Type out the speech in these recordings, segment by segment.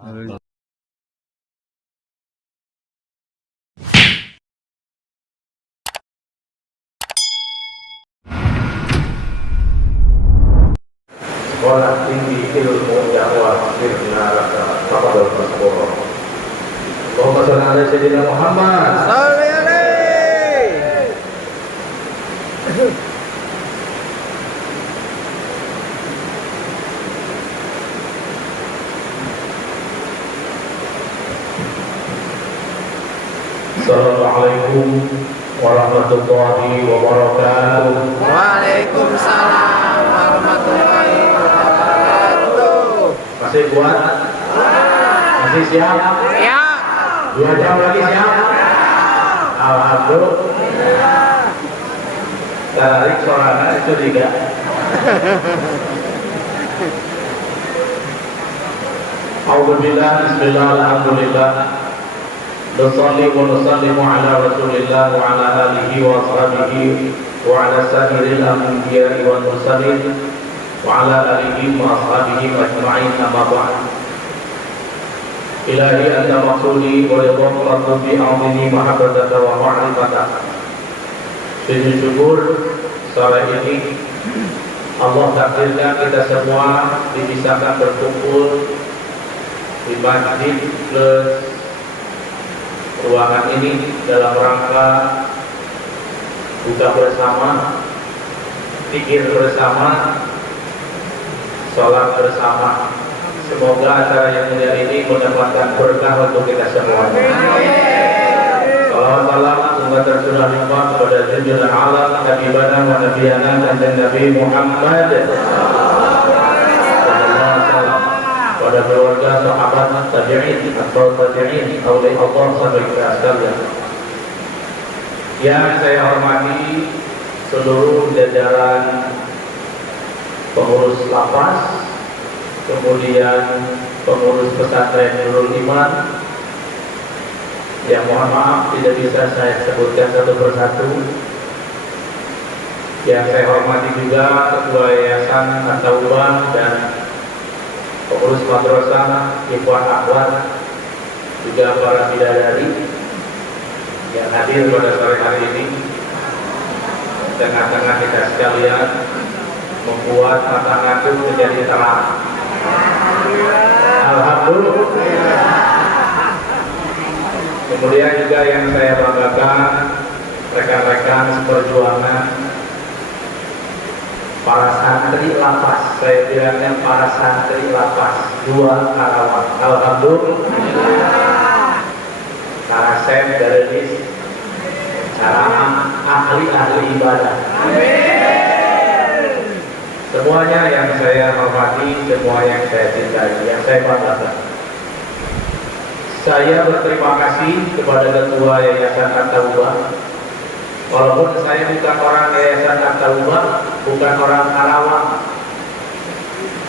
Sekolah tinggi ilmu dakwah sirna rasa tafadhol masbur. Allahumma shalli ala sayyidina Muhammad. Salli alaihi. Assalamualaikum warahmatullahi wabarakatuh. Waalaikumsalam warahmatullahi wabarakatuh. Masih kuat? Masih siap? Ya. 2 jam lagi siap? Alhamdulillah. Tarik suaranya curiga. Alhamdulillah, bismillah, alhamdulillah. Nusalli wa nusallimu ala rasulillah wa ala alihi wa ashabihi wa ala sahiril anbiya'i wal mursalin wa ala alihi wa ashabihi ajma'in, amma ba'd. Ilahi anta maqsudi wa ridhaka bi a'zimi mahabbataka wa ma'rifataka. Sujud syukur sore ini Allah takdirkan kita semua dipisahkan berkumpul di masjid plus ruangan ini dalam rangka buka bersama, zikir bersama, sholat bersama. Semoga acara yang mulia ini mendapatkan berkah untuk kita semua. Salawat salam semoga tercurah limpah kepada junjungan alam Nabi Bana wa Nabiyana dan Nabi Muhammad pada keluarga, sahabat, tabi'in atau tabi'in oleh Allah sampai kita sekalian. Yang saya hormati seluruh jajaran pengurus lapas, kemudian pengurus pesantren Nurul Iman, yang mohon maaf tidak bisa saya sebutkan satu persatu. Yang saya hormati juga Ketua Yayasan At-Taubah dan pengurus madrasah, ikhwan akhwat, juga para bidadari yang hadir pada sore hari ini. Tengah-tengah kita sekalian membuat mata ngantuk menjadi terang. Alhamdulillah. Kemudian juga yang saya banggakan rekan-rekan seperjuangan, para santri lapas, saya bilangnya para santri lapas 2 Karawang. Alhamdulillah. Karasep dari cara ahli-ahli ibadah. Amin. Semuanya yang saya hormati, semua yang saya cintai, yang saya banggakan. Saya berterima kasih kepada Ketua Yayasan At-Taubah. Walaupun saya bukan orang Yayasan At-Taubah, bukan orang Karawang,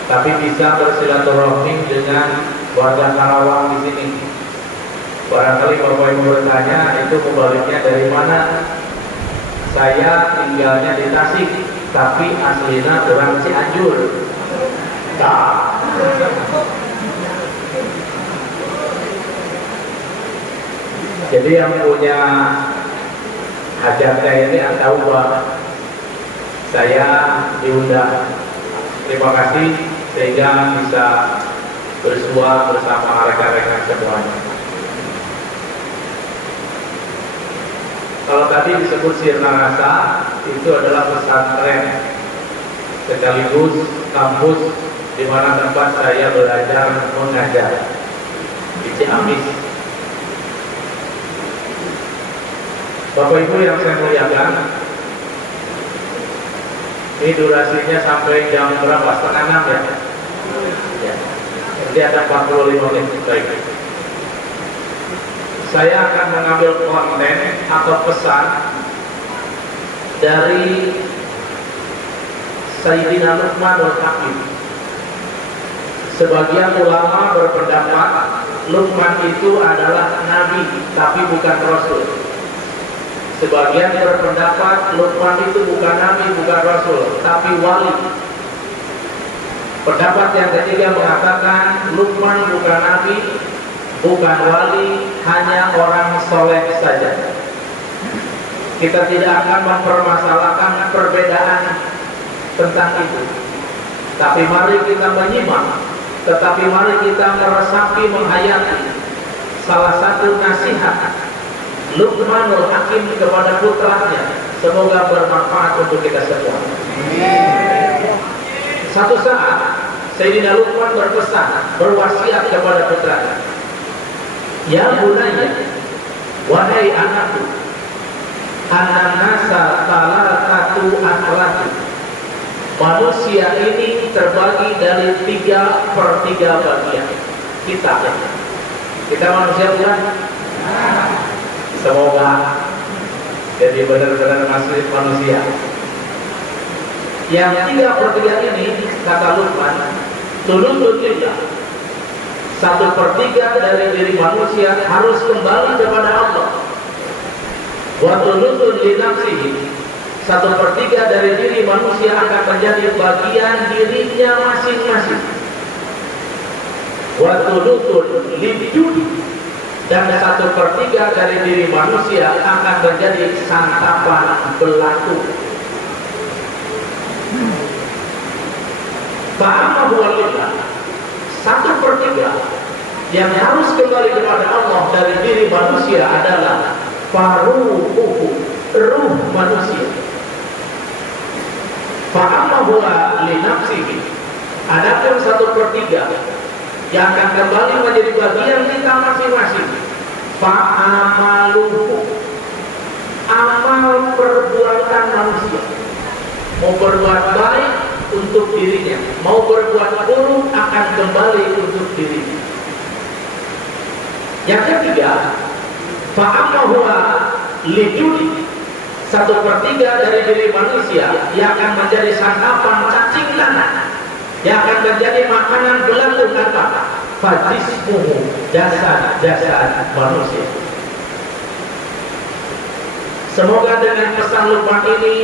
tapi bisa bersilaturahmi dengan warga Karawang di sini. Barangkali Bapak Ibu bertanya, itu mubaliknya dari mana? Saya tinggalnya di Tasik, tapi aslinya orang Cianjur. Tak. Jadi yang punya hajatnya ini At-Taubah, saya diundang. Terima kasih sehingga bisa bersua bersama rekan-rekan semuanya. Kalau tadi disebut Sirna Rasa, itu adalah pesantren sekaligus kampus di mana tempat saya belajar mengajar di Ciamis. Bapak Ibu yang saya muliakan, ini durasinya sampai jam berapa? Setengah 6 ya? Ya. Jadi ada 45 menit. Baik. Saya akan mengambil konten atau pesan dari Sayyidina Luqmanul Hakim. Sebagian ulama berpendapat Luqman itu adalah nabi, tapi bukan rasul. Sebagian berpendapat Luqman itu bukan nabi, bukan rasul, tapi wali. Pendapat yang ketiga mengatakan Luqman bukan nabi, bukan wali, hanya orang soleh saja. Kita tidak akan mempermasalahkan perbedaan tentang itu. Tapi mari kita menyimak, tetapi mari kita meresapi, menghayati salah satu nasihat Luqmanul Hakim kepada putranya. Semoga bermanfaat untuk kita semua. Satu saat Sayyidina Luqman berpesan, berwasiat kepada putranya, "Ya bunayya, wahai anakku, an-nasa salatatu akhlaqi." Manusia ini terbagi dari 3/3 bagian. Kita manusia bukan? Semoga jadi benar-benar masih manusia. Yang 3/3 ini, kata Luqman, tulul lillah. 1/3 dari diri manusia harus kembali kepada Allah. Wa tulul li nafsihi. 1/3 dari diri manusia akan menjadi bagian dirinya masing-masing. Wa tulul lidud. Dan 1/3 dari diri manusia akan menjadi santapan belatung. Fa'amma huwa lillah. 1/3 yang harus kembali kepada Allah dari diri manusia adalah faruhu, ruh manusia. Fa'amma huwa li nafsihi. Adapun 1/3 yang akan kembali menjadi bagian kita masing-masing. Fa'amaluhu, amal perbuatan manusia. Mau berbuat baik untuk dirinya, mau berbuat buruk akan kembali untuk dirinya. Yang ketiga, fa'amma huwa lidudi. 1/3 dari diri manusia yang akan menjadi santapan cacing tanah, yang akan menjadi makanan belatung apa? Fajismuhu, jasad manusia. Semoga dengan pesan Luqman ini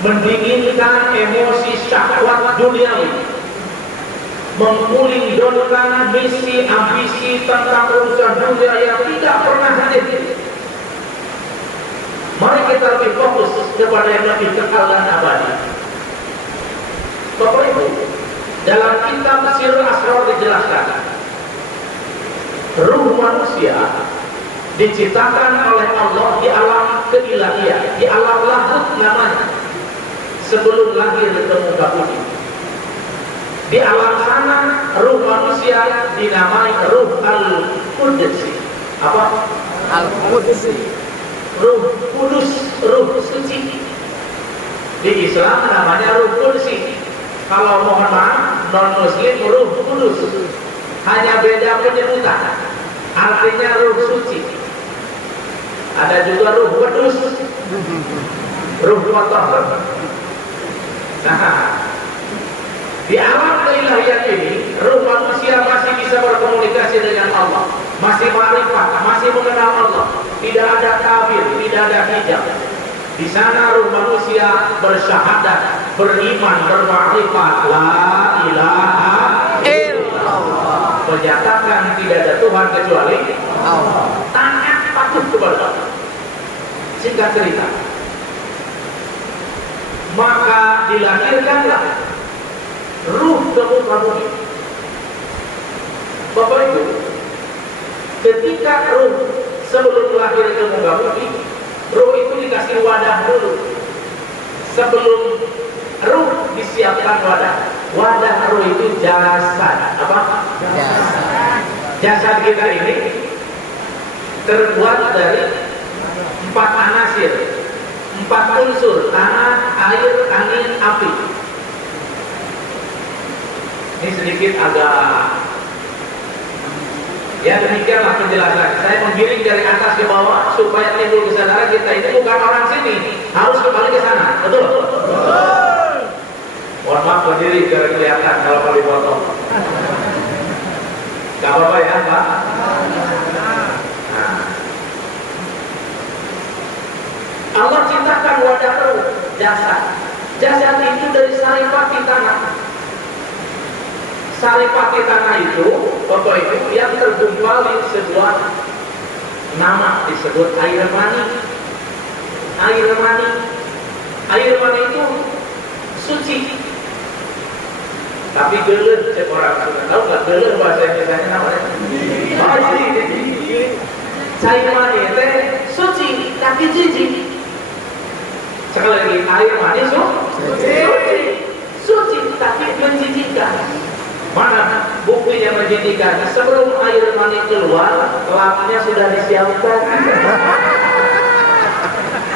mendinginkan emosi syahwat duniawi, memulingdonkan misi ambisi tentang urusan dunia yang tidak pernah hadir. Mari kita lebih fokus kepada yang lebih kekal dan abadi. Bapak Ibu, dalam kitab Sirul Asrar dijelaskan, ruh manusia diciptakan oleh Allah di alam keilahiyah, di alam lahut namanya, sebelum lahir ke muka bumi. Di alam sana ruh manusia dinamai ruh al-Qudsi. Apa? Al-Qudsi. Ruh kudus, ruh suci. Di Islam namanya ruh kudsi. Kalau mohon maaf, non muslim ruh kudus. Hanya beda penyebutan. Artinya ruh suci. Ada juga ruh kudus, ruh kotor. Nah, di alam keilahiyat ini, ruh manusia masih bisa berkomunikasi dengan Allah, masih ma'rifat, masih mengenal Allah. Tidak ada kafir, tidak ada hijab. Di sana ruh manusia bersyahadat, beriman, berma'rifat, la ilaha illallah. Menyatakan tidak ada Tuhan kecuali Allah. Taat patuh kepada Allah. Singkat cerita, maka dilahirkanlah ruh ke muka bumi. Bapak Ibu, ketika ruh sebelum lahir ke muka bumi, ruh itu dikasih wadah dulu. Sebelum ruh disiapkan wadah ruh itu jasad. Apa? Jasad kita ini terbuat dari 4 anasir, 4 unsur: tanah, air, angin, api. Ini sedikit agak, ya demikianlah penjelasan. Saya menggiring dari atas ke bawah supaya timbul kesadaran kita ini bukan orang sini, harus kembali ke sana. Betul? Mohon maaf berdiri biar kelihatan kalau mau dipotong. Gak apa-apa ya Pak? Nah. Allah ciptakan wadah ruh, jasad. Jasad itu dari saripati tanah. saripati tanah itu, foto itu yang tergumpal di sebuah nama disebut air mani. Air mani, air mani itu suci. Tapi geler, cek orang sudah tahu nggak geler bahasa Indonesia namanya? Air mani itu suci, tapi jijik. Sekali lagi, air mani suci, tapi menjijikkan. Mana bukti yang menjijikkan? Sebelum air mani keluar, kelapanya sudah disiapkan.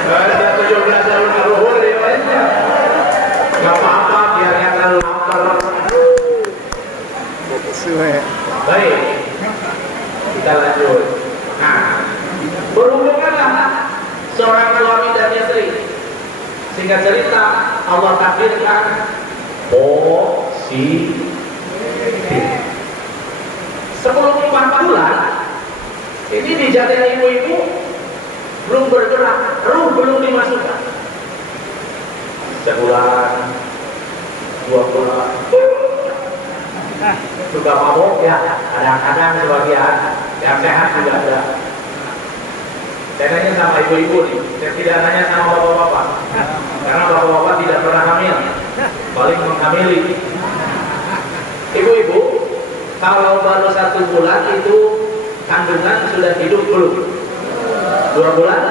Ada 17 tahun luhur ya Pak. Gak apa-apa, biar yang terlalu lapar. Baik, kita lanjut. Nah, berhubunganlah seorang suami dan istri. Singkat cerita, Allah takdirkan positif. Sebelum 4 bulan, ini dijadikan ibu-ibu belum bergerak, ruh belum dimasukkan. Sebulan, 2 bulan, juga mabuk ya, kadang-kadang sebagian yang sehat juga ada. Saya nanya sama ibu-ibu nih, saya tidak nanya sama bapak-bapak, karena bapak-bapak tidak pernah hamil, paling menghamili. Ibu-ibu, kalau baru 1 bulan itu kandungan sudah hidup belum? 2 bulan?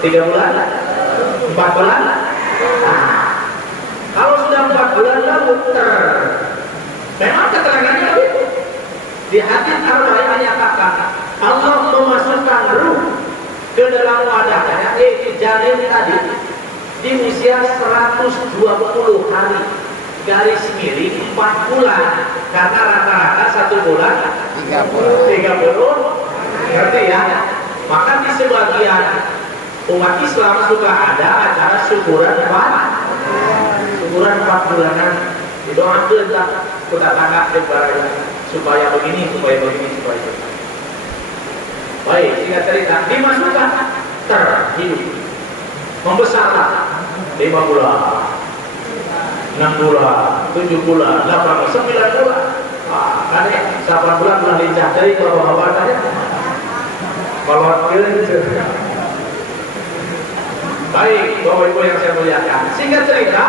3 bulan? 4 bulan? Nah, kalau sudah 4 bulan baru memang keterangannya begitu. Di hadis Arba'in menyatakan Allah memasukkan ruh ke dalam wadahnya, janin tadi di usia 120 hari garis miring 4 bulan, karena rata-rata 1 bulan 30. Ngerti ya? Maka di sebagian umat Islam suka ada acara syukuran 4 bulanan. Didoakan lah kita tangkap supaya begini, supaya begini, supaya begini. Baik, singkat cerita, dimasukkan terhidup, membesarlah 5 bulan, 6 bulan, 7 bulan, 8 bulan, 9 bulan. Kan ya, 8 bulan telah lincah dari bapak-bapak tadi. Kalau baik, Bapak Ibu yang saya muliakan, singkat cerita,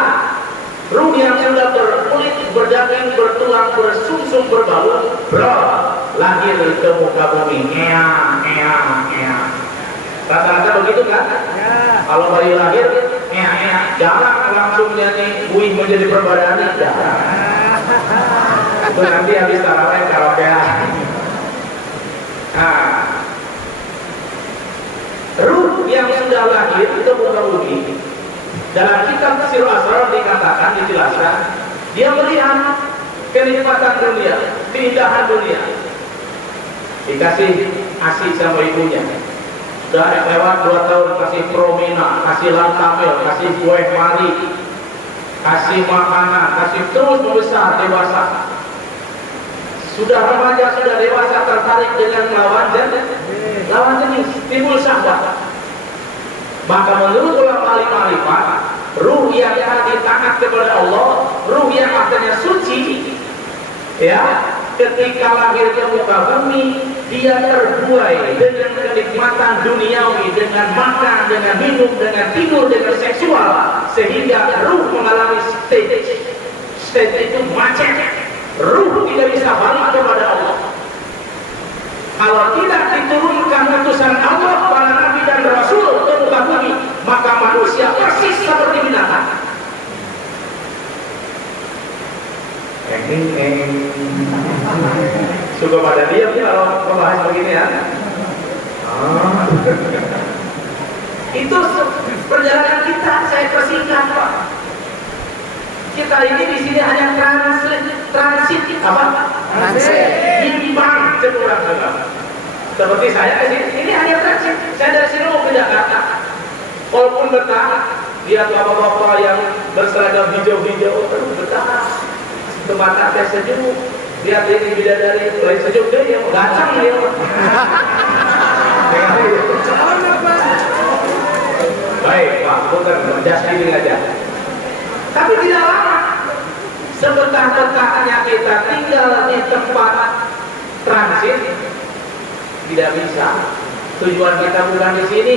ruh yang sudah berkulit, berdaging, bertulang, bersumsum, berbau, lahir ke muka bumi. Rata-rata begitu kan? Ya. Kalau bayi lahir, jarang langsung nyanyi buih menjadi perbadani, jarang. Itu nanti habis tarawih karaokean. Nah, ruh yang sudah lahir itu muka bumi. Dalam kitab Sirul Asrar dikatakan, dijelaskan, dia melihat kenikmatan dunia, keindahan dunia. Dikasih ASI sama ibunya. Sudah lewat 2 tahun kasih promina, kasih lantamil, kasih kue mari, kasih makanan, kasih terus membesar, dewasa. Sudah remaja, sudah dewasa, tertarik dengan lawan jenis, timbul syahwat. Maka menurut ulama al-ma'rifat, ruh yang tadi taat kepada Allah, ruh yang akhirnya suci, ya, ketika lahir ke muka bumi, dia terbuai dengan kenikmatan duniawi, dengan makan, dengan minum, dengan tidur, dengan seksual, sehingga ruh mengalami stage itu macet. Ruh tidak bisa balik kepada Allah. Kalau tidak diturunkan utusan Allah, para nabi dan rasul ke muka bumi, maka manusia persis seperti binatang. Suka pada diam kalau membahas begini ya. Itu perjalanan kita, saya persingkat Pak. Kita ini di sini hanya transit apa? Transit. Bimbang sekurang-kurangnya. Seperti saya ini hanya transit. Saya dari sini mau ke Jakarta. Walaupun betah, lihat bapak-bapak yang berseragam hijau-hijau, betah. Tempat teh sejuk. Lihat ini bidadari, lain sejuk deh, yang gacang dia. Baik Pak, bukan just kidding aja. Tapi tidak lama, sebetah-betahnya kita tinggal di tempat transit, tidak bisa. Tujuan kita bukan di sini.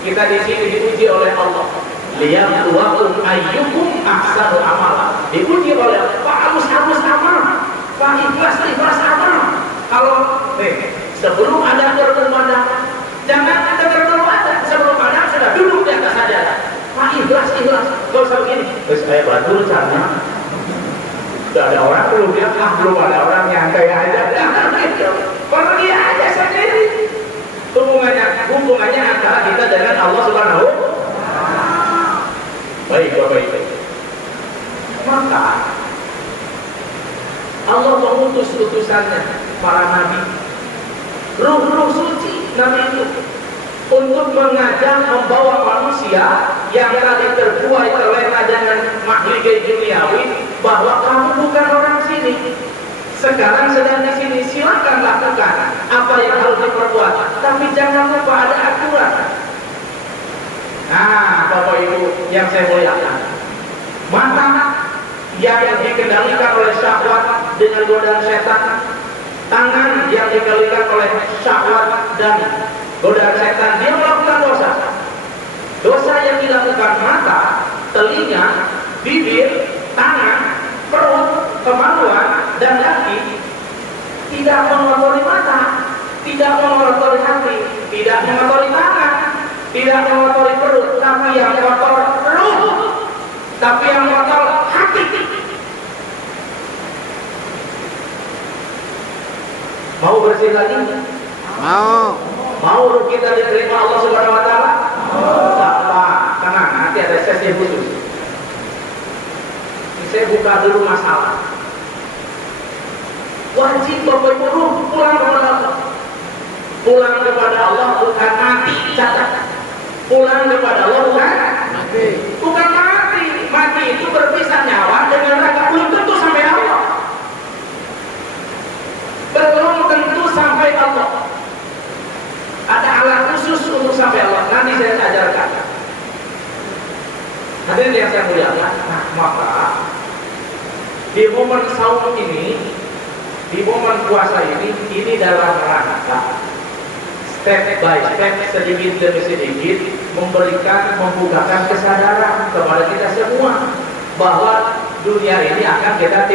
Kita di sini diuji oleh Allah. Liyabluwakum ayyukum ahsanu amala. Diuji oleh Pak Agus amal, Pak ikhlas amal. Kalau sebelum ada berkumandang, jangan dengar dulu ada. Sebelum ada sudah duduk di atas saja. Pak ikhlas. Gak usah begini. Terus saya bantu caranya. Sudah ada orang belum dia, belum ada orang nyantai aja. Pergi aja sendiri. Hubungannya antara kita dengan Allah Subhanahu. Baik, Bapak Ibu. Maka Allah mengutus utusannya para nabi, ruh suci nabi itu, untuk mengajak membawa manusia yang tadi terbuai terlena dengan makhluk duniawi, bahwa kamu bukan orang sini. Sekarang sedang di sini, silakan lakukan apa yang harus diperbuat, tapi jangan lupa ada aturan. Nah, Bapak Ibu yang saya muliakan, mata yang dikendalikan oleh syahwat dengan godaan setan, tangan yang dikendalikan oleh syahwat dan godaan setan, dia melakukan dosa. Dosa yang dilakukan mata, telinga, bibir, tangan, perut, kemaluan, dan kaki tidak mengotori mata, tidak mengotori hati, tidak mengotori tangan, tidak mengotori perut, tapi yang kotor ruh, tapi yang kotor hati. Mau bersih lagi? Mau ruh kita diterima Allah Subhanahu Wa Taala? Tenang, nanti ada sesi khusus. Saya buka dulu masalah. Wajib Bapak Ibu ruh pulang kepada Allah. Pulang kepada Allah bukan mati, catat. Pulang kepada Allah bukan mati. Bukan mati. Mati itu berpisah nyawa dengan raga, belum tentu sampai Allah. Belum tentu sampai Allah. Ada alat khusus untuk sampai Allah. Nanti saya ajarkan. Hadirin yang saya muliakan, maka di momen saum ini, di momen puasa ini dalam rangka step by step, sedikit demi sedikit membukakan kesadaran kepada kita semua bahwa dunia ini akan kita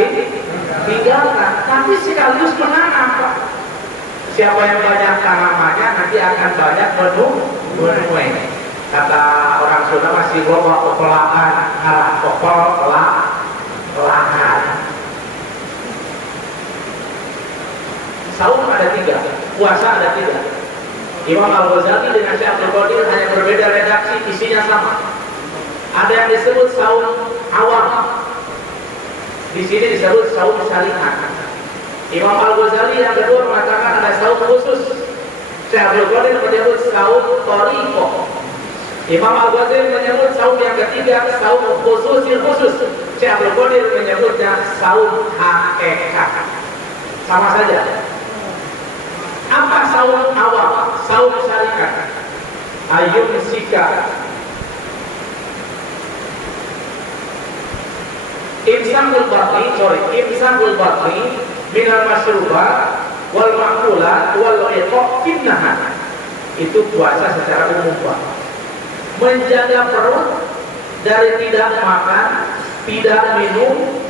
tinggalkan, tapi sekaligus menanam. Siapa yang banyak tanamannya nanti akan banyak menuai. Kata orang Sunda masih bawa pepelakan, arah pelahan. Saum ada 3, puasa ada 3. Imam Al-Ghazali dengan Syekh Abdul Qadir hanya berbeda redaksi, isinya sama. Ada yang disebut saum awam, di sini disebut saum syariat. Imam Al-Ghazali yang kedua mengatakan ada saum khusus. Syekh Abdul Qadir menyebut saum thariqah. Imam Al-Ghazali menyebut saum yang ketiga saum khusus. Syekh Abdul Qadir menyebutnya saum hakikat. Sama saja. Apa saum awam? Saum syariat. Ayum sika. Imsakul batni minal masyrubat wal makulat wal iqaq finnahan. Itu puasa secara umum, Pak. Menjaga perut dari tidak makan, tidak minum,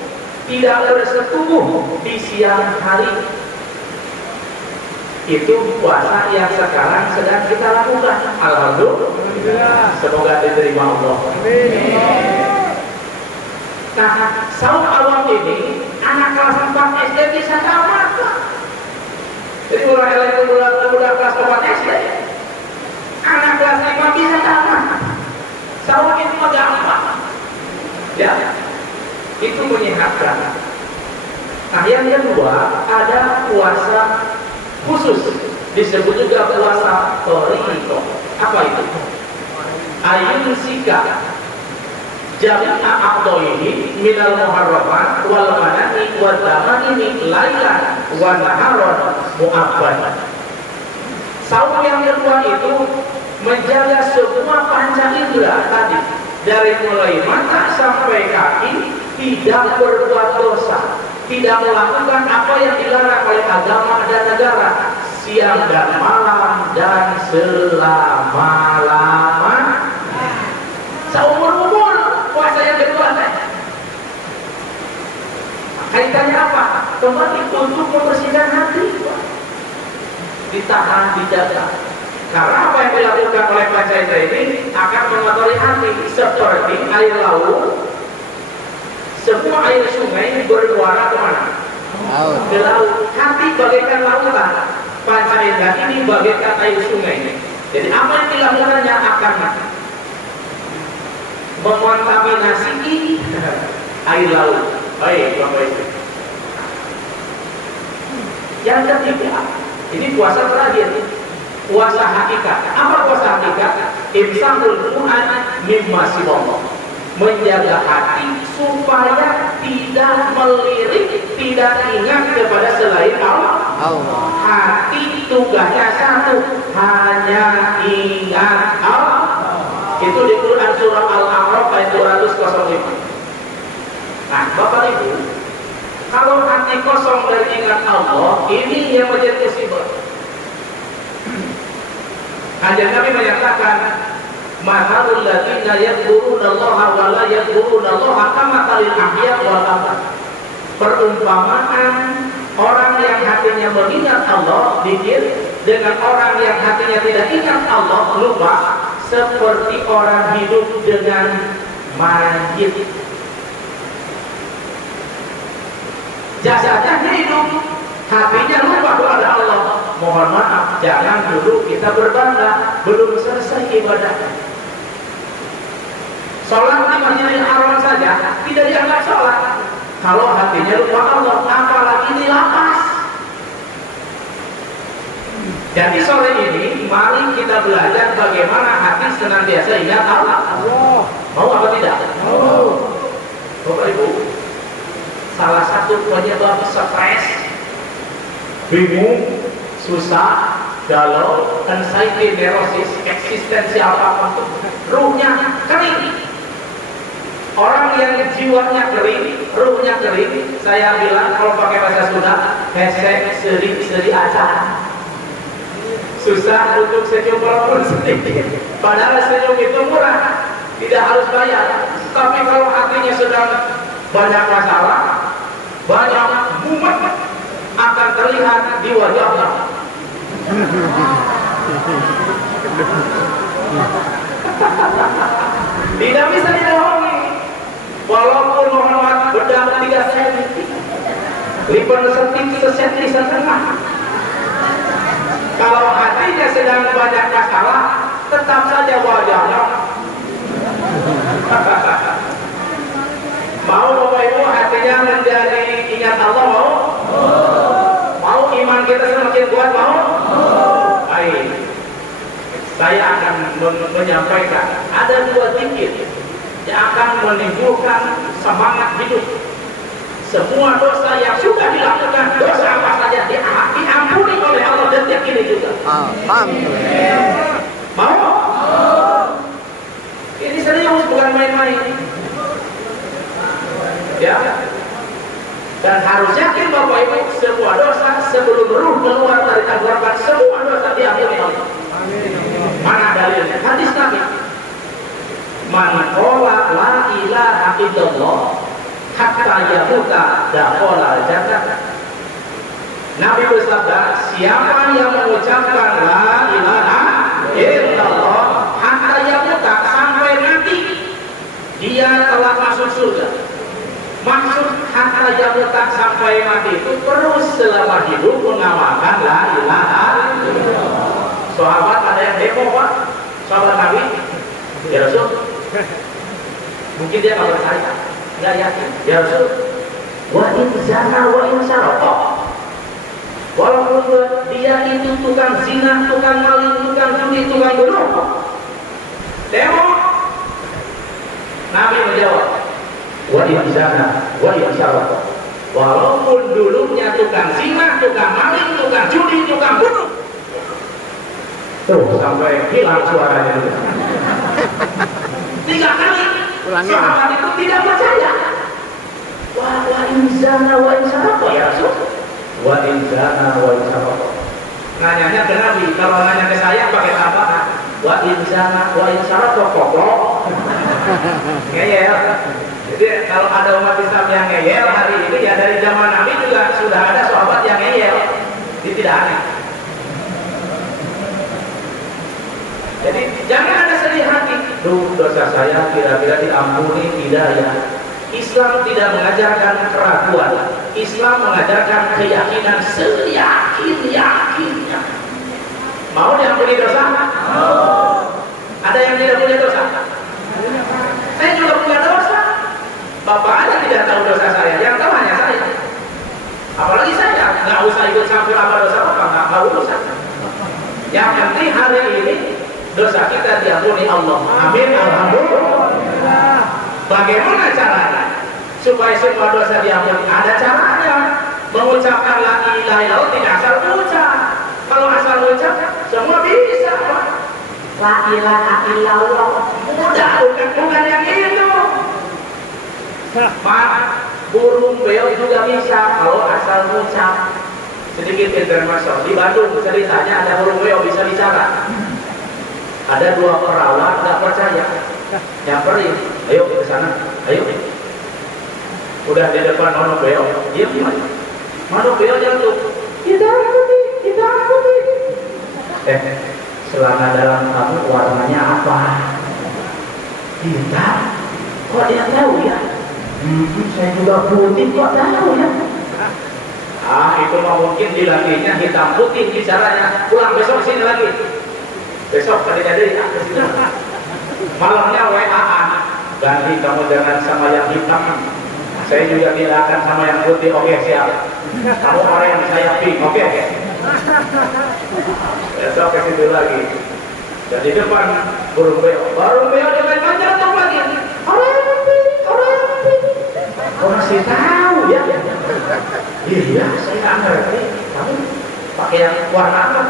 tidak bersetubuh di siang hari. Itu puasa yang sekarang sedang kita lakukan. Alhamdulillah. Semoga diterima Allah. Nah, saum awam ini anak kelas 4 SD bisa tamat. Jadi budak kelas 4 SD, anak kelas 5 bisa tamat. Saum itu mah gampang. Ya, itu menyehatkan. Nah, yang kedua ada puasa khusus, disebut juga puasa thariqah. Apa itu? Ayun sika jami'a a'dha'ihi minal muharramat wal manani wal damani lailan wa naharon mu'abbad. Saum yang kedua itu menjaga semua panca indera tadi, dari mulai mata sampai kaki, tidak berbuat dosa, tidak melakukan apa yang dilarang oleh agama dan negara, siang dan malam dan selama-lamanya. Seumur-umur puasa yang kedua kaitannya apa? Kembali untuk membersihkan hati, ditahan, dijaga. Karena apa yang dilakukan oleh panca indera ini akan mengotori hati, seperti air laut. Semua air sungai bermuara kemana? Ke laut. Hati bagaikan lautan, panca indera ini bagaikan air sungai. Jadi apa yang dilakukannya akan mengontaminasi air laut. Baik, Bapak Ibu. Yang ketiga, ini puasa terakhir, puasa hakikat. Apa puasa hakikat? Imsakul Quran mimma siwallah. Menjaga hati supaya tidak melirik, tidak ingat kepada selain Allah. Hati tugasnya satu, hanya ingat Allah. Itu di Quran surah Al-A'raf ayat 205. Nah, Bapak Ibu, kalau hati kosong dari ingat Allah, ini yang menjadi musibah. Kanjeng Nabi menyatakan, "Mahalul ladzina yadhkurunallaha wa la yadhkurunallaha kamathalil ahya wal amwat." Perumpamaan orang yang hatinya mengingat Allah, zikir, dengan orang yang hatinya tidak ingat Allah, lupa, seperti orang hidup dengan mayit. Jasadnya hidup, hatinya lupa kepada Allah. Mohon maaf, jangan dulu kita berbangga belum selesai ibadah. Sholat di Masjidil Haram saja tidak dianggap sholat kalau hatinya lupa Allah, apalagi di lapas. Jadi sore ini mari kita belajar bagaimana hati senantiasa ingat Allah. Mau apa tidak? Mau. Bapak Ibu, salah satu penyebab stres, bingung, susah, galau, anxiety, neurosis, eksistensial apapun, ruhnya kering. Orang yang jiwanya kering, ruhnya kering, saya bilang kalau pakai bahasa Sunda, hesek, seri aja. Susah untuk senyum walaupun sedikit. Padahal senyum itu murah, tidak harus bayar. Tapi kalau hatinya sedang banyak masalah, banyak mumet, akan terlihat di wajahnya. Tidak bisa dibohongi. Walaupun Muhammad berdang 3 cm, lipat sesenti setengah. Kalau hatinya sedang banyak masalah, tetap saja wajahnya. Mau Bapak Ibu hatinya menjadi ingat Allah, mau? Mau iman kita semakin kuat, mau? Baik. Saya akan menyampaikan ada 2 zikir yang akan menimbulkan semangat hidup. Semua dosa yang sudah dilakukan, dosa apa saja diampuni oleh Allah detik ini juga. Alhamdulillah. Mau? Ini serius, bukan main-main. Ya. Dan harus yakin Bapak Ibu, semua dosa sebelum ruh keluar dari tenggorokan, semua dosa diampuni Allah. Mana dalilnya? Hadis Nabi. Man qala la ilaha illallah hatta yamuta dakhala jannah. Nabi bersabda, siapa yang mengucapkan la ilaha illallah hatta yamuta, sampai mati dia telah masuk surga. Maksud hatta yamuta sampai mati itu terus selama hidup mengamalkan la ilaha illallah. Sahabat ada yang demo, Pak, sahabat Nabi, ya Rasul, mungkin dia kalau saya nggak yakin, ya Rasul, wa in zana wa in sarqa, walaupun dia itu tukang zina, tukang maling, tukang judi, tukang bunuh, demo. Nabi menjawab, wa in zana wa in sarqa, walaupun dulunya tukang zina, tukang maling, tukang judi, tukang bunuh. Tuh, sampai hilang suaranya. 3 kali. Sahabat itu tidak percaya. Wa inzana wa insarafa ya Rasul. Wa inzana wa insarafa. Nanyanya ke Nabi, kalau nanya ke saya pakai tambahan. Wa inzana wa insarafa pokok. Ngeyel. Jadi kalau ada umat Islam yang ngeyel hari ini ya dari zaman Nabi juga sudah ada sahabat yang ngeyel. Ini tidak aneh. Jadi jangan ada sedih hati. Duh, dosa saya kira-kira diampuni tidak ya? Islam tidak mengajarkan keraguan. Islam mengajarkan keyakinan seyakin-yakinnya. Mau diampuni dosa? Mau. Ada yang tidak punya dosa? Saya juga punya dosa. Bapak aja tidak tahu dosa saya, yang tahu hanya saya. Apalagi saya, nggak usah ikut campur apa dosa Bapak, nggak urusan. Yang penting hari ini dosa kita diampuni Allah. Amin. Alhamdulillah. Bagaimana caranya supaya semua dosa diampuni? Ada caranya. Mengucapkan la ilaha illallah tidak asal ucap. Kalau asal ucap semua bisa. La ilaha illallah. Mudah, bukan yang itu. Burung beo juga bisa kalau asal ucap. Sedikit intermezzo. Di Bandung ceritanya ada burung beo bisa bicara. Ada dua perawat nggak percaya, nyamperin, ayo ke sana, ayo. Udah di depan manuk beo, diam aja. Manuk beo jatuh, kita angkuti. Celana dalam kamu warnanya apa? Hitam. Kok dia tahu ya? Saya juga putih kok tahu ya? Itu mah mungkin di lakinya hitam putih bicaranya. Pulang besok sini lagi. Besok kali jadi malamnya WA-an. Ganti kamu jangan sama yang hitam. Saya juga tidak akan sama yang putih. Oke, siap. Kamu orang saya pink. Oke. Besok ke situ lagi. Dan di depan burung beo dengan panjang jatuh lagi. Orang masih tahu ya. Iya, saya nggak ngerti. Kamu pakai yang warna apa?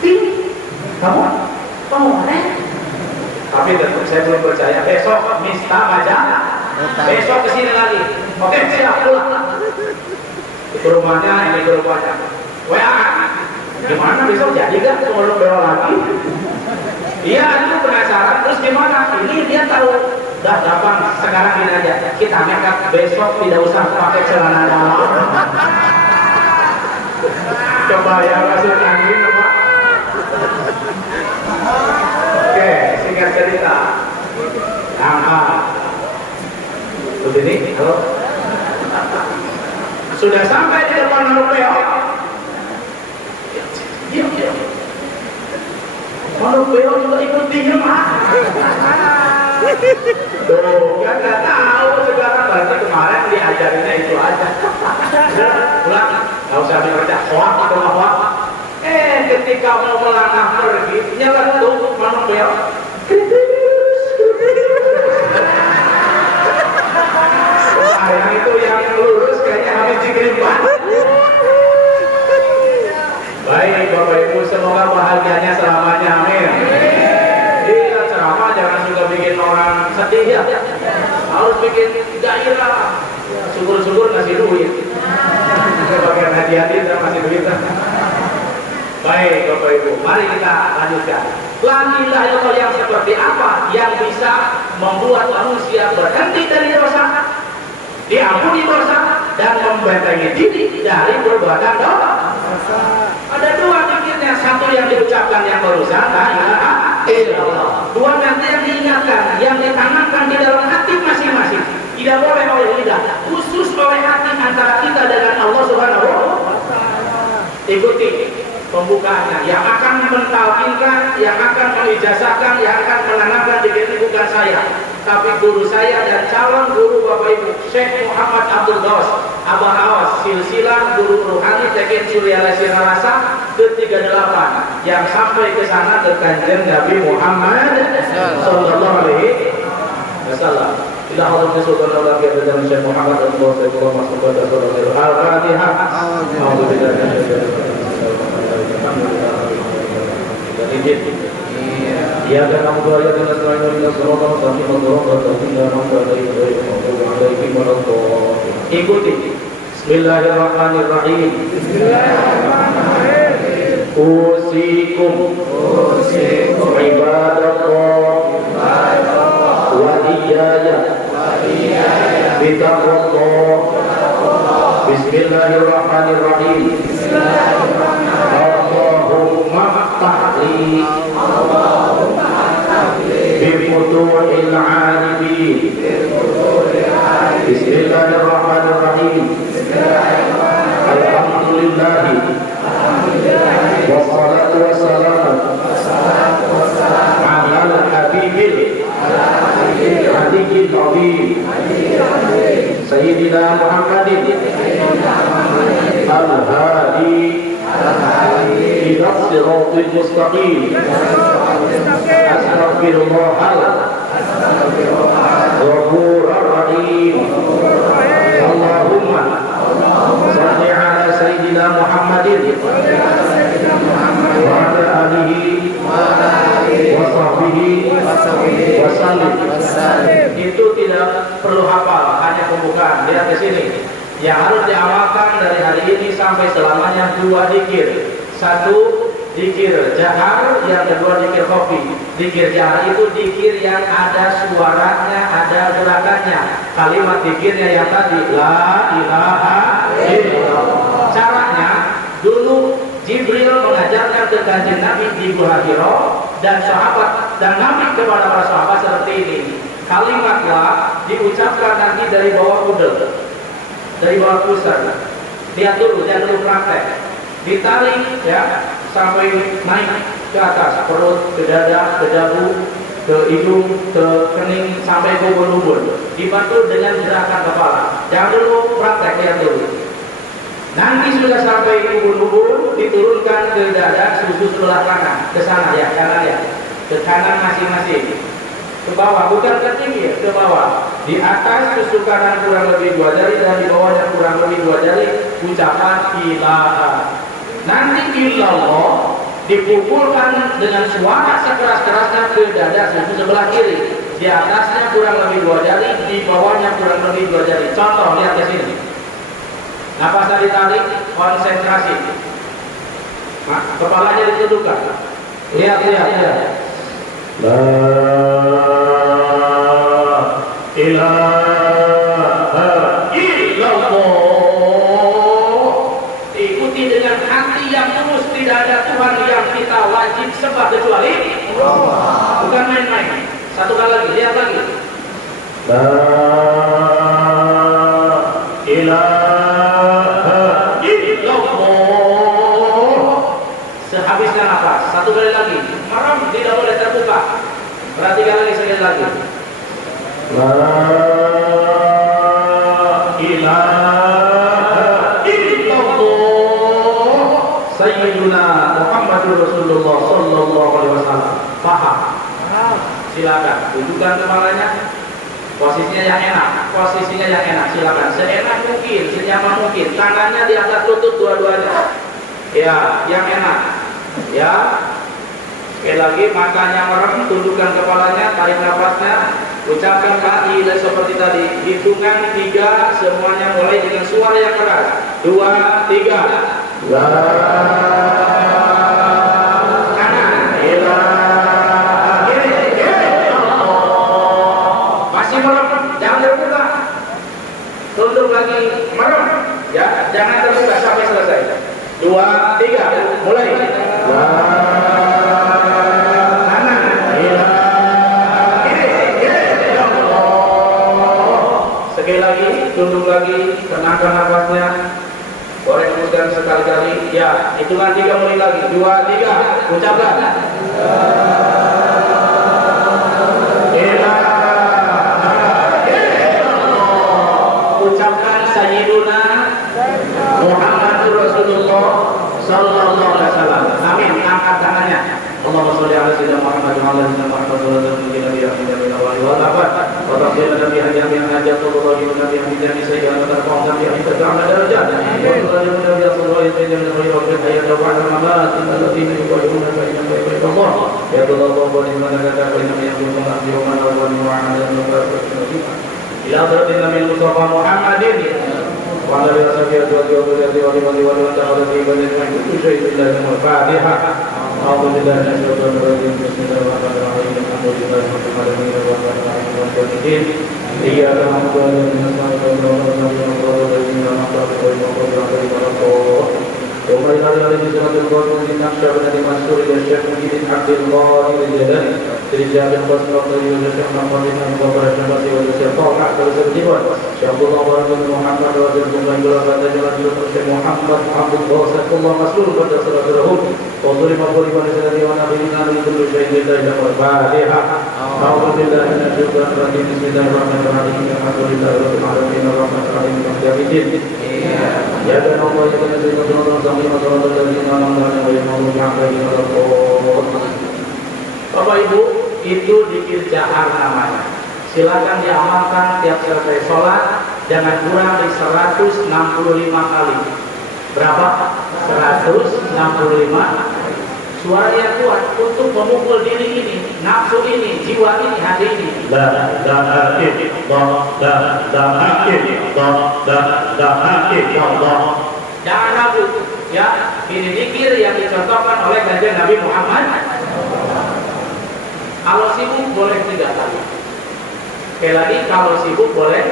Pink. Kamu oranye. Tapi tetap saya belum percaya. Besok Mista baca. Besok kesini lagi. Oke, siap pulang. Itu rumahnya, ini ke rumahnya. WA. Gimana besok jadi kan kalau belok lagi? Iya, itu penasaran. Terus gimana? Ini dia tahu. Udah gampang, sekarang gini aja. Kita nekat besok tidak usah pakai celana dalam. Coba ya masuk angin, Pak. Oke, singkat cerita. Begini, halo. Sudah sampai di depan manuk beo. Diam. Manuk beo juga ikut diam. Tuh, kan nggak tahu sekarang berarti kemarin diajarinnya itu aja. Pulang, nggak usah dikerja hoak atau hoak. Ketika mau melangkah pergi, nyeletuk manuk beo. Yang itu yang lurus kayaknya habis digerimpah. Baik Bapak Ibu, semoga bahagianya selamanya, amin. Iya, ceramah jangan juga bikin orang sedih ya. Harus bikin gairah. Syukur-syukur ngasih duit. Bagian hati-hati dan masih duit. Baik Bapak Ibu, mari kita lanjutkan. La ilaha illallah yang seperti apa yang bisa membuat manusia berhenti dari dosa, diampuni dosa, dan membentengi diri dari perbuatan dosa. Ada dua pikirnya, satu yang diucapkan yang berusaha, la ilaha illallah. Dua nanti yang diingatkan, yang ditanamkan di dalam hati masing-masing. Tidak boleh oleh lidah, khusus oleh hati antara kita dengan Allah Subhanahu wa Ta'ala. Ikuti pembukaannya. Yang akan mentalkinkan, yang akan mengijazahkan, yang akan menanamkan di diri bukan saya, tapi guru saya dan calon guru Bapak Ibu, Syekh Muhammad Abdul Ghaus Abah Awas, silsilah guru ruhani Tekin Surya Lesi Rasa ke-38 yang sampai ke sana ke Kanjeng Nabi Muhammad sallallahu alaihi wasallam. Ila hadratin sultan Allah biar dalam Syekh Muhammad Abdul Ghaus Abah Awas sallallahu Al-Fatihah. Iya kan kamu doa ya dengan selain dari Rasulullah sallallahu alaihi wasallam alaihi wasallam. Ikuti. Bismillahirrahmanirrahim. Usikum ibadallah wa iyaya bitaqwallah. Bismillahirrahmanirrahim. Allahumma ftahli bifutuhil alibin. Bismillahirrahmanirrahim. Alhamdulillahi wassalatu wassalamu ala al-habibil hadiyil azim Sayyidina Muhammadin al-hadi ila siratil mustaqim. Astaghfirullahal ghafurur rahim. Allahumma salli ala Sayyidina Muhammadin wa ala alihi wa sahbihi wa sallim. Itu tidak perlu hafal, hanya pembukaan. Lihat di sini. Yang harus diamalkan dari hari ini sampai selamanya 2 zikir. 1 zikir jahar, yang kedua zikir khafi. Zikir jahar itu zikir yang ada suaranya, ada gerakannya. Kalimat zikirnya yang tadi la ilaha illallah. Caranya dulu Jibril mengajarkan ke kanjeng Nabi di Gua Hira dan sahabat, dan Nabi kepada para sahabat seperti ini. Kalimat la diucapkan nanti dari bawah udel, dari bawah pusat. Lihat dulu, jangan dulu praktek. Ditarik ya sampai naik ke atas, perut, ke dada, ke dagu, ke hidung, ke kening, sampai ke ubun-ubun. Dibantu dengan gerakan kepala. Jangan dulu praktek, lihat dulu. Nanti sudah sampai ubun-ubun, diturunkan ke dada, susu sebelah kanan, ke sana ya, kanan ya, ke kanan masing-masing, ke bawah, bukan ke tinggi, ke bawah. Di atas susu kanan kurang lebih 2 jari dan di bawahnya kurang lebih 2 jari. Ucapan ilaha. Nanti illallah dipukulkan dengan suara sekeras-kerasnya ke dada susu sebelah kiri. Di atasnya kurang lebih 2 jari, di bawahnya kurang lebih 2 jari. Contoh, lihat di sini. Napasnya ditarik, konsentrasi. Nah, kepalanya ditundukkan. Lihat. La ilaha illallah. Ikuti dengan hati yang tulus. Tidak ada Tuhan yang kita wajib sembah kecuali Allah. Bukan main-main. 1 kali lagi, lihat lagi. La ilaha. Sehabisnya nafas, 1 kali lagi. Maram tidak boleh terbuka. Perhatikan lagi sekali lagi. La ilaha illallah Sayyiduna Muhammadur Rasulullah sallallahu alaihi wasallam. Paham? Silakan dudukkan kepalanya. Posisinya yang enak, silakan. Seenak mungkin, senyaman mungkin. Tangannya di atas lutut dua-duanya. Ya, yang enak. Ya. Sekali lagi, matanya merem, tundukkan kepalanya, tarik nafasnya, ucapkan la ilaha seperti tadi. Hitungan 3, semuanya mulai dengan suara yang keras. 2, 3. La kanan, ilaha illallah. Masih merem, jangan terbuka. Tunduk lagi, merem. Ya, jangan terbuka sampai selesai. 2, 3, mulai. Sekali lagi, tunduk lagi, tenangkan nafasnya, boleh hembuskan sekali-kali. Ya, hitungan 3 mulai lagi. 2, 3, ucapkan. Ucapkan Sayyiduna Muhammadur Rasulullah sallallahu alaihi wasallam. Amin. Angkat tangannya. Allahumma shalli ala sayyidina Muhammad wa ala ali Muhammad wa ala ali nabi Muhammad wa ala wa taqdim nabi hajjam yang hajjat Allah wa nabi hajjam sayyidina tarfa'u nabi hajjat ta'ala darajat wa ala nabi sallallahu alaihi wasallam wa ala hayya wa ala mamat alladziina yuqimuna baina Allah ya Allah wa inna laka wa inna ilayhi raji'un wa ala alihi wa ila hadratin Nabi Mustafa Muhammadin wa ala alihi washabihi wa Al-Fatihah. A'udzu billahi minasy syaithanir rajim. Bismillahirrahmanirrahim. Alhamdulillahi rabbil alamin arrahmanir rahim. Iyyaka na'budu wa iyyaka nasta'in. وما ينال عليه صلاة القرآن من نقشى بن منصور إلى الشيخ مجيد عبد الله الجلال رجال القصر الطريق والشيخ محمد بن أبو بكر الشمسي والشيخ طه أحمد السبتيوان شيخ الله بن محمد وزير بن جلال الشيخ محمد عبد الله سيف الله مسلول pada saudara-saudarahu وظلم ظلم لسنته ونبينا من كل شيء لله والفاتحة أعوذ بالله من الشيطان الرجيم بسم الله الرحمن الرحيم الحمد لله رب العالمين الرحمن الرحيم مالك يوم الدين يا بني الله يا بني Bapak Ibu, itu dzikir jahar namanya. Silakan diamalkan tiap selesai sholat, jangan kurang dari 165 kali. Berapa? 165. Suara yang kuat untuk memukul diri ini, nafsu ini, jiwa ini, hati ini. Jangan ragu, ya. Ini zikir yang dicontohkan oleh kanjeng Nabi Muhammad. Kalau sibuk boleh 3 kali. Sekali lagi, kalau sibuk boleh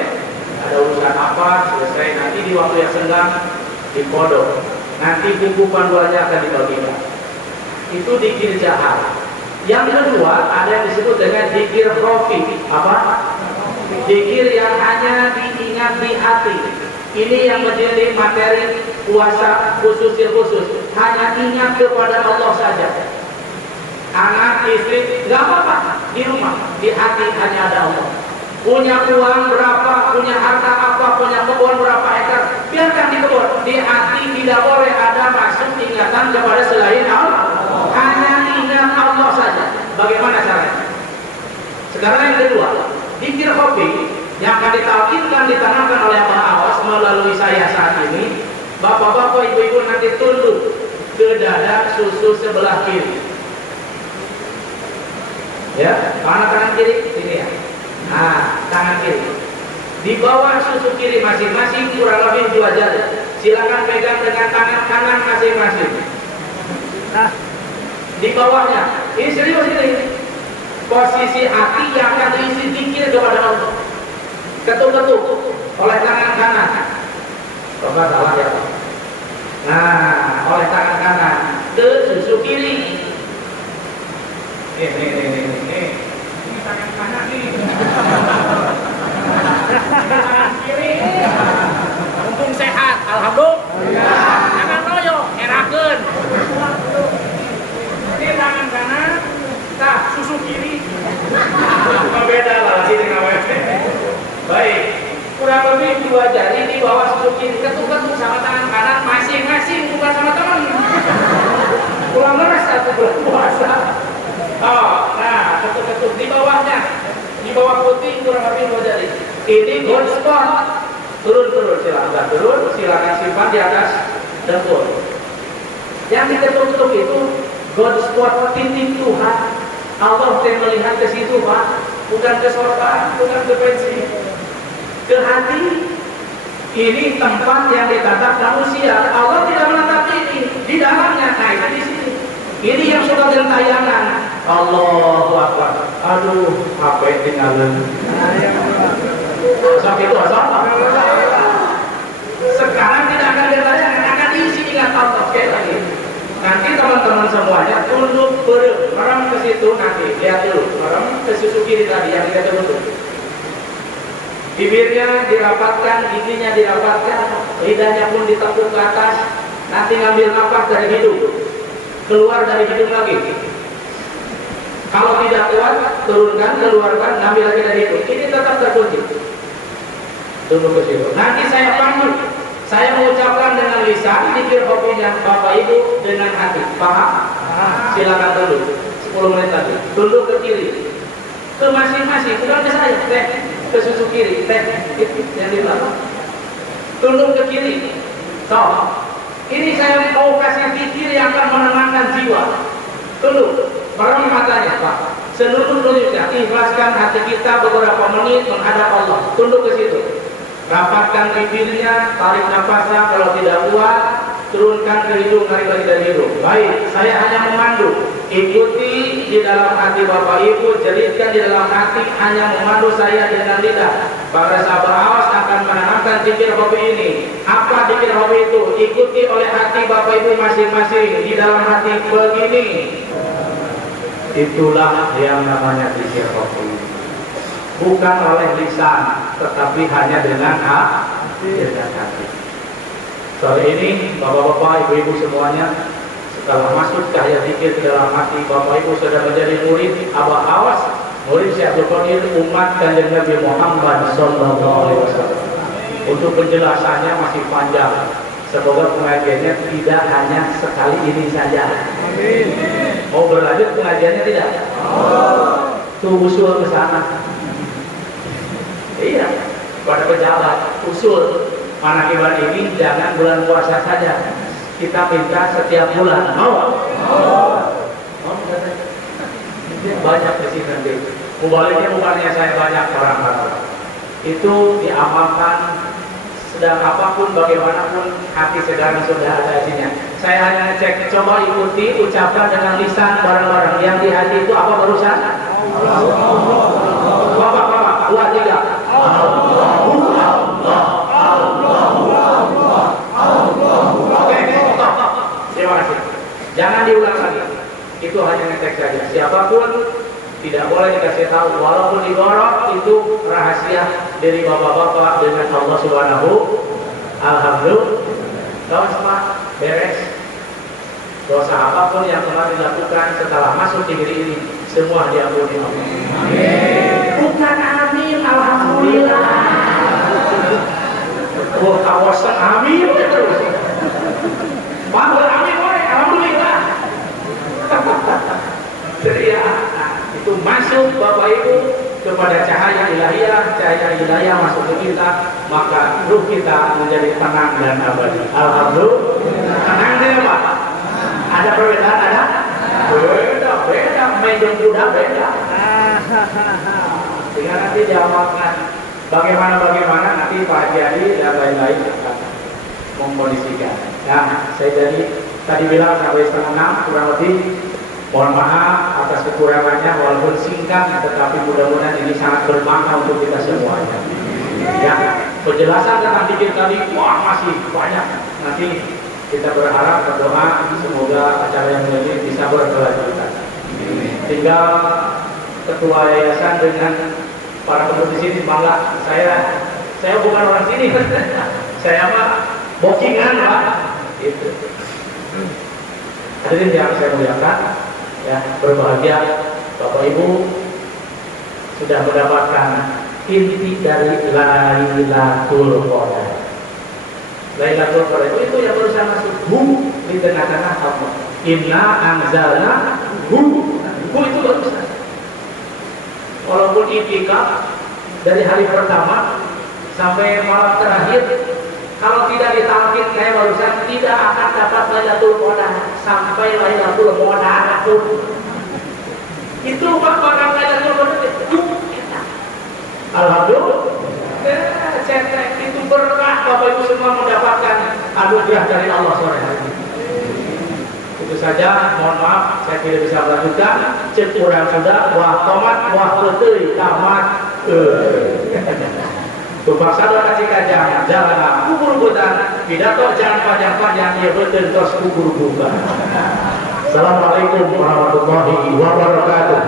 ada urusan apa selesai, nanti di waktu yang senggang di pondok. Nanti buku panduannya akan dibagikan. Itu zikir jahar. Yang kedua ada yang disebut dengan zikir khafi. Apa? Zikir yang hanya diingat di hati. Ini yang menjadi materi puasa khusus. Hanya ingat kepada Allah saja. Anak, istri, nggak apa-apa. Di rumah, di hati hanya ada Allah. Punya uang berapa, punya harta apa, punya kebun berapa hektar, biarkan di kebun. Di hati tidak boleh ada masuk ingatan kepada selain Allah. Hanya ingat Allah saja. Bagaimana caranya? Sekarang yang kedua, zikir khafi yang akan ditalkinkan, ditanamkan oleh Abah Awas melalui saya saat ini. Bapak-bapak, ibu-ibu nanti tunduk ke dada susu sebelah kiri. Ya, mana tangan kiri? Ini ya. Nah, tangan kiri. Di bawah susu kiri masing-masing kurang lebih 2 jari. Silakan pegang dengan tangan kanan masing-masing. Nah, di bawahnya, ini serius ini. Posisi hati yang akan diisi zikir kepada Allah. Ketuk-ketuk oleh tangan kanan. Bapak salah ya Pak. Nah, oleh tangan kanan ke susu kiri. Ini tangan kanan nih. Tangan kiri. Untung sehat, alhamdulillah. Jangan loyo, erakeun. Ini tangan kanan, nah susu kiri. Beda lah sini namanya. Baik, kurang lebih 2 jari di bawah susu kiri, ketuk-ketuk sama tangan kanan masing-masing, bukan sama teman. Kurang leres satu bulan puasa. Oh, nah ketuk-ketuk di bawahnya, di bawah putih kurang lebih 2 jari. Ini gold spot. Turun silakan turun, silakan simpan di atas dengkul. Yang diketuk-ketuk itu gold spot, titik Tuhan. Allah yang melihat ke situ Pak, bukan ke sorban, bukan ke pensi, ke hati. Ini tempat yang ditatap manusia. Allah tidak menatap ini di dalamnya. Nah itu di sini. Ini yang suka gentayangan. Allahu Akbar. Aduh, HP tinggalan. Sok itu asal. Sekarang tidak akan gentayangan, akan diisi ingat Allah sekali lagi. Nanti teman-teman semuanya tunduk beureum, merem ke situ nanti lihat dulu, merem ke susu kiri tadi yang kita tutup. Bibirnya dirapatkan, giginya dirapatkan, lidahnya pun ditekuk ke atas. Nanti ngambil nafas dari hidung, keluar dari hidung lagi. Kalau tidak kuat, turunkan, keluarkan, ngambil lagi dari hidung. Ini tetap terkunci. Tunduk ke situ. Nanti saya panggil. Saya mengucapkan dengan lisan, zikir kopinya Bapak Ibu dengan hati. Paham? Silakan dulu. 10 menit lagi. Tunduk ke kiri. Ke masing-masing. Bukan ke saya. Ke susu kiri. Yang di belakang. Tunduk ke kiri. So, ini saya mau kasih zikir yang akan menenangkan jiwa. Tunduk. Merem matanya Pak. seluruh dunia, ikhlaskan hati kita beberapa menit menghadap Allah, tunduk ke situ, rapatkan bibirnya, tarik nafasnya, kalau tidak kuat turunkan ke hidung, tarik lagi dari hidung. Baik, saya hanya memandu, ikuti di dalam hati Bapak Ibu, jelitkan di dalam hati, hanya memandu saya dengan lidah. Para sahabat awas akan menanamkan zikir hobi ini. Apa zikir hobi itu? Ikuti oleh hati Bapak Ibu masing-masing. Di dalam hati begini, itulah yang namanya zikir hobi. Bukan oleh lisan, tetapi hanya dengan hati. Soal ini, bapak-bapak, ibu-ibu semuanya, setelah masuk cahaya zikir ke dalam hati, bapak ibu sudah menjadi murid. Abah awas, murid Syekh Abdul Qadir, umat Kanjeng Nabi Muhammad SAW. Untuk penjelasannya masih panjang. Semoga pengajiannya tidak hanya sekali ini saja. Amin. Mau berlanjut pengajiannya tidak? Tuh usul ke sana. Iya, pada pejabat usul. Manakiban ini jangan bulan puasa saja, kita minta setiap bulan. Mau? Banyak di sini nanti. Mubaliknya bukannya saya banyak orang-orang. Itu diamalkan sedang apapun, bagaimanapun, hati sedang sudah ada isinya. Saya hanya cek, coba ikuti, ucapkan dengan lisan barang-barang yang di hati itu apa barusan? Bapak, 2, 3. Terima kasih. Jangan diulang lagi. Itu hanya ngetek saja. Siapapun tidak boleh dikasih tahu, walaupun digorok, itu rahasia dari bapak-bapak dengan Allah Subhanahu. Alhamdulillah. Kawan semua beres. Dosa apapun yang telah dilakukan setelah masuk negeri ini, semua diampuni Allah. Amin. Bukan amin, alhamdulillah. Oh, kawasan amin terus. Panggil amin, alhamdulillah. Jadi ya, itu masuk Bapak Ibu kepada cahaya ilahiyah masuk ke kita, maka ruh kita menjadi tenang dan abadi. Alhamdulillah. Tenang dia Pak. Ada perbedaan ada? Beda, meja kuda beda. Sehingga nanti diamalkan bagaimana nanti Pak Haji Adi dan lain-lain akan memkondisikan. Nah, saya tadi bilang sampai 5:30 kurang lebih. Mohon maaf atas kekurangannya, walaupun singkat, tetapi mudah-mudahan ini sangat bermakna untuk kita semuanya. Ya, penjelasan tentang zikir tadi, masih banyak. Nanti kita berharap berdoa semoga acara yang ini bisa berkelanjutan. Tinggal ketua yayasan dengan para pengurus di sini bangga. Saya bukan orang sini, saya mah bookingan Pak. Itu. Hadirin yang saya muliakan, ya, berbahagia Bapak Ibu sudah mendapatkan inti dari Lailatul Qadar. Lailatul Qadar itu yang berusaha masuk di tengah-tengah Allah. Inna anzalna itu berusaha. Walaupun itikaf dari hari pertama sampai malam terakhir, kalau tidak ditalkin kayak barusan, tidak akan dapat Lailatul Qadar sampai Lailatul Qadar pun. Itu barang Lailatul Qadar itu. Alhamdulillah. Cetek itu berkah Bapak Ibu semua mendapatkan anugerah dari Allah sore hari ini. Itu saja, mohon maaf saya tidak bisa melanjutkan. Cek urang sudah wah teuy tamat. Terpaksa doa kasih kajang, jalan kubur butan, pidato jangan panjang-panjang, dia betul terus kubur bukan. Assalamualaikum warahmatullahi wabarakatuh.